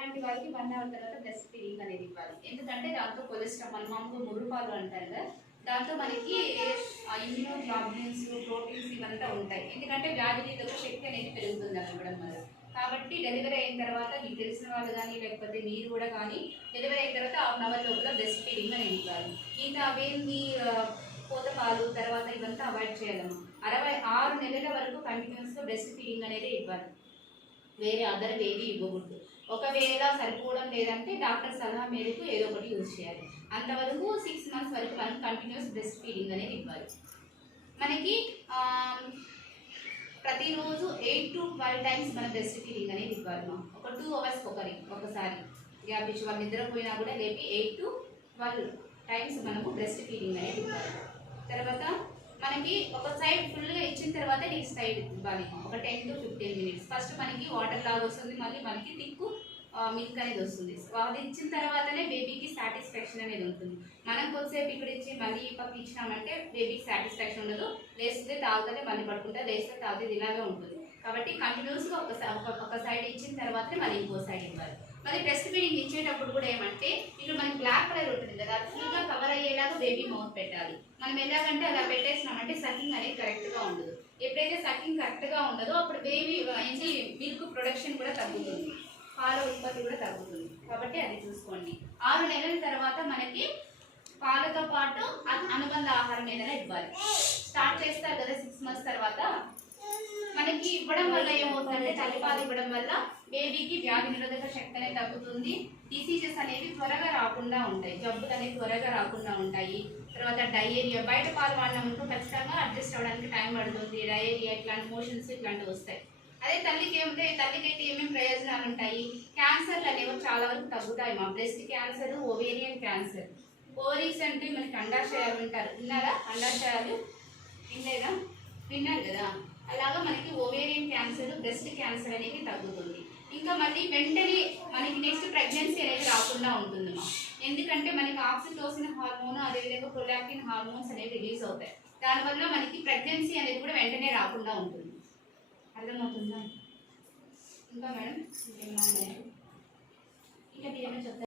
అలాంటి వాళ్ళకి 1 అవర్ తర్వాత బ్రెస్ట్ ఫీడింగ్ అనేది ఇవ్వాలి. ఎందుకంటే దాంట్లో కొలెస్ట్రాల్ మామూలుగా ముర్రుపాలు అంటారు కదా, దాంట్లో మనకి ఇమ్యూనోగ్లోబులిన్స్ ప్రోటీన్స్ ఇవంతా ఉంటాయి. ఎందుకంటే వ్యాధి నిరోధక శక్తి అనేది పెరుగుతుంది అవి ఇవ్వడం వల్ల. కాబట్టి డెలివరీ అయిన తర్వాత మీకు తెలిసిన వాళ్ళు కానీ లేకపోతే మీరు కూడా కానీ డెలివరీ అయిన తర్వాత 1 అవర్ లోపల బ్రెస్ట్ ఫీడింగ్ అనేది ఇవ్వాలి. ఇంకా అవేంటి పూత పాలు తర్వాత ఇవంతా అవాయిడ్ చేయాలమ్మా. 66 నెలల వరకు కంటిన్యూస్గా బ్రెస్ట్ ఫీడింగ్ అనేది ఇవ్వాలి. వేరే అదర్ ఏవి ఇవ్వకూడదు. ఒకవేళ సరిపోవడం లేదంటే డాక్టర్ సలహా మేరకు ఏదో ఒకటి యూజ్ చేయాలి. అంతవరకు 6 మంత్స్ వరకు మనం కంటిన్యూస్ బ్రెస్ట్ ఫీడింగ్ అనేది ఇవ్వాలి. మనకి ప్రతిరోజు 8 to 12 టైమ్స్ మన బ్రెస్ట్ ఫీడింగ్ అనేది ఇవ్వాలి. ఒక 2 అవర్స్ ఒకసారి గ్యాప్ ఇచ్చి వాళ్ళు నిద్రపోయినా కూడా లేపి 8 to 12 టైమ్స్ మనము బ్రెస్ట్ ఫీడింగ్ అనేది ఇవ్వాలి. తర్వాత మనకి ఒక సైడ్ ఫుల్గా ఇచ్చిన తర్వాత నెక్స్ట్ సైడ్ ఇవ్వాలి. ఒక 10 to 15 మినిట్స్. ఫస్ట్ మనకి వాటర్ లాగా వస్తుంది, మళ్ళీ మనకి థిక్ మిల్క్ అనేది వస్తుంది. అది ఇచ్చిన తర్వాతనే బేబీకి సాటిస్ఫాక్షన్ అనేది ఉంటుంది. మనం కొద్దిసేపు ఇక్కడ ఇచ్చి మళ్ళీ ఈ పక్క ఇచ్చినామంటే బేబీకి సాటిస్ఫాక్షన్ ఉండదు. లేస్తే తాగుతుంది, మళ్ళీ పడుకుంటే లేస్తే తాగుతుంది, ఇలాగే ఉంటుంది. కాబట్టి కంటిన్యూస్గా ఒక సైడ్ ఇచ్చిన తర్వాతనే మళ్ళీ ఇంకో సైడ్ ఇవ్వాలి. మళ్ళీ బ్రెస్ట్ ఫీడింగ్ ఇచ్చేటప్పుడు కూడా ఏమంటే ఇక్కడ మనకి బ్లాక్ కలర్ ఉంటుంది కదా, అది ఫుల్గా కవర్ అయ్యేలాగా బేబీ మౌత్ పెట్టాలి. మనం ఎలాగంటే అలా పెట్టేసినామంటే సకింగ్ అనేది కరెక్ట్గా ఉండదు. ఎప్పుడైతే సకింగ్ కరెక్ట్గా ఉండదో అప్పుడు బేబీ ఏంటి మిల్క్ ప్రొడక్షన్ కూడా తగ్గుతుంది, పాల ఉత్పత్తి కూడా తగ్గుతుంది. కాబట్టి అది చూసుకోండి. 6 నెలల తర్వాత మనకి పాలతో పాటు అనుబంధ ఆహారం ఏదైనా ఇవ్వాలి. స్టార్ట్ చేస్తారు కదా 6 మంత్స్ తర్వాత. మనకి ఇవ్వడం వల్ల ఏమవుతుందంటే తల్లిపాలు ఇవ్వడం వల్ల బేబీకి వ్యాధి నిరోధక శక్తి అనేది తగ్గుతుంది. డిసీజెస్ అనేవి త్వరగా రాకుండా ఉంటాయి, జబ్బులు అనేవి త్వరగా రాకుండా ఉంటాయి. తర్వాత డయేరియా, బయట పాలు వాడినప్పుడు ఖచ్చితంగా అడ్జస్ట్ అవ్వడానికి టైం పడుతుంది. డయేరియా ఇట్లాంటి మోషన్స్ ఇట్లాంటివి వస్తాయి. అదే తల్లికి తల్లికైతే ఏమేమి ప్రయోజనాలు ఉంటాయి? క్యాన్సర్లు అనేవి చాలా వరకు తగ్గుతాయి. మా breast cancer, ovarian cancer. Ovaries అంటే మనకి అండాశయాలు ఉంటారు, విన్నారా? అండాశయాలు వినలేదా? విన్నారు కదా. అలాగా మనకి ఓవేరియన్ క్యాన్సర్, బ్రెస్ట్ క్యాన్సర్ అనేది తగ్గుతుంది. ఇంకా మళ్ళీ వెంటనే మనకి నెక్స్ట్ ప్రెగ్నెన్సీ అనేది రాకుండా ఉంటుందమ్మా. ఎందుకంటే మనకి ఆక్సిటోసిన్ హార్మోన్ అదేవిధంగా ప్రొలాక్టిన్ హార్మోన్స్ అనేవి రిలీజ్ అవుతాయి. దానివల్ల మనకి ప్రెగ్నెన్సీ అనేది కూడా వెంటనే రాకుండా ఉంటుంది. అర్థమవుతుందా? ఇంకా మేడం ఇంకేమన్నా ఇంకా ఏమైనా చెప్తారు?